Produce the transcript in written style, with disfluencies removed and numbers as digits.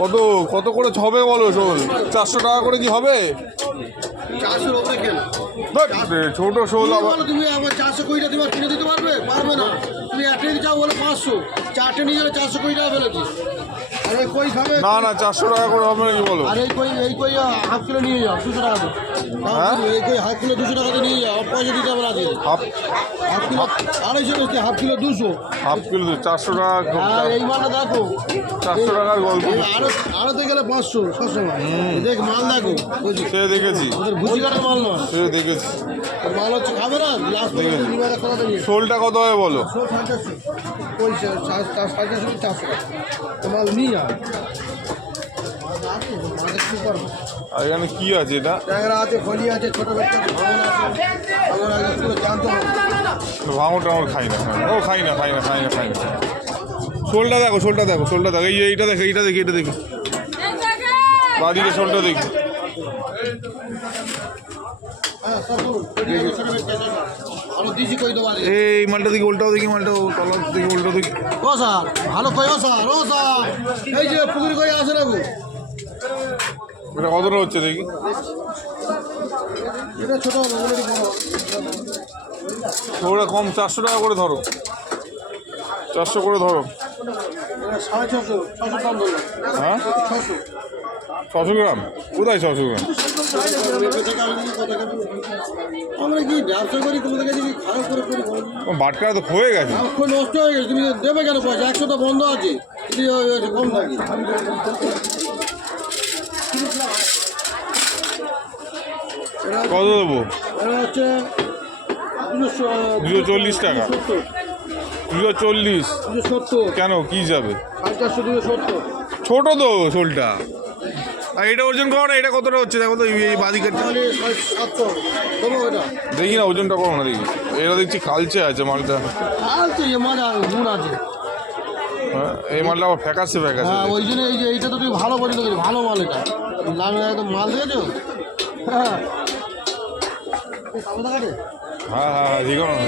কত কত করে হবে বলো শোল? 400 টাকা করে কি হবে? ছোট শোল আবার তুমি আবার 400 কোটি টাকা কিনে দিতে পারবে? পারবে না। তুমি একটা চাও বলে 500, চারটে নিয়ে গেলে 400 কোটি টাকা ফেলেছি। আরে কই খাবে? না না 400 টাকা করে হবে নাকি বলো? আরে এই কই হাফ কিলো নিয়ে যাও 200 টাকা দিয়ে। হ্যাঁ এই কই হাফ কিলো 200 টাকা দিয়ে নিয়ে যাও, পয়সা দিতে হবে না দিয়ে। হাফ কিলো 250 বেশি, হাফ কিলো 200। হাফ কিলো 400 টাকা। আর এই মালটা দেখো 400 টাকার গল্প। আড়তে গেলে 500 সবসময়। দেখ মাল দেখো, সে দেখেছি, ওদের ভুজি কাটার মাল নয়। সে দেখেছি। মাল হচ্ছে খাবে না, লাস্ট পরিবারের কথা নিয়ে। শোলটা কত হবে বলো? 450 পয়সা 450 মাল নিয়ে যা। আর এখানে কি আছে এটা? ট্যাংরা আছে, ফলি আছে, ছোট বাচ্চা ভাঙন আছে। আমার আগে পুরো জানতে হবে। ভাঙর টাঙর খাই না, ও খাই না। শোলটা দেখো, শোলটা দেখো। এইটা দেখো, এইটা দেখি। বাদিকে শোলটা দেখি। হ্যাঁ সব বলুন। ছোট বাচ্চা ভালো দিছি কই দেবো। এই মালটা দেখি, উল্টাও দেখি, মালটা তলার দেখি, উল্টো দেখি। ও স্যার ভালো কই, ও স্যার এই যে পুকুর কই আছে না গো? এটা কতটা হচ্ছে দেখি? এটা ছোট অলরেডি বড়। ওটা কম, 400 টাকা করে ধরো। 400 করে ধরো। 650 600 দাম বললাম। হ্যাঁ 600 গ্রাম? কোথায় 600 গ্রাম? আমরা কি ব্যবসা করি, তোমাদের কাছে কি খারাপ করে করি? বাটকা তো হয়ে গেছে। নষ্ট হয়ে গেছে, তুমি দেবে কেন পয়সা? 100টা বন্ধ আছে, কম থাকে। কত দেবো? এটা হচ্ছে 240 টাকা। 240? 270। কেন, কি যাবে? 450 270। ছোট তো শোলটা। আর এটা ওজন করো না, এটা কতটা হচ্ছে দেখো তো, এই বাদিকেরটা। 700 দেবো এটা। দেখি না, ওজনটা করো না দেখি। এটা দেখছি কালচে আছে মালটা। আলছে এ মাছ গুণ আছে। হ্যাঁ এই মালটা আবার ফ্যাকাসে। হ্যাঁ ওই জন্য এই যে এইটা তো তুমি ভালো পছন্দ করি, ভালো মাল এটা। লাল একদম মাল দিয়েছো। হ্যাঁ হ্যাঁ ঠিক আছে।